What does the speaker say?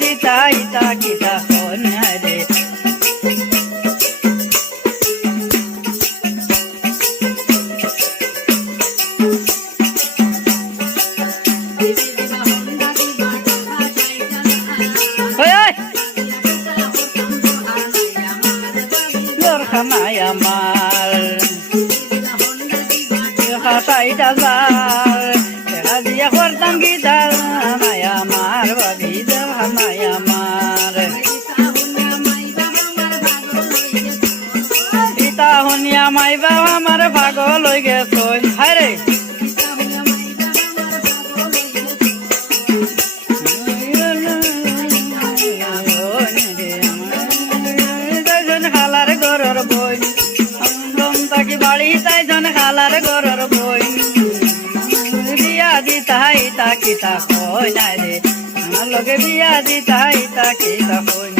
দিতা ইতা কিতা কন্যা রে খানায় আমার খাতাইটা যার দেখা দিয়া করতাম গীতার খানায় আমার ভাবি যার খানায় আমার পিতা শুনিয়া মাই বাবা আমার পাগল হয়ে গেছ হায় রে খালার গরর বই তাকি বাড়ি তাইজন খালার গরর বই বিয়া দিতা ইতা কিতা কই নাই রে আমার লগে বিয়া দিতা ইতা কিতা কই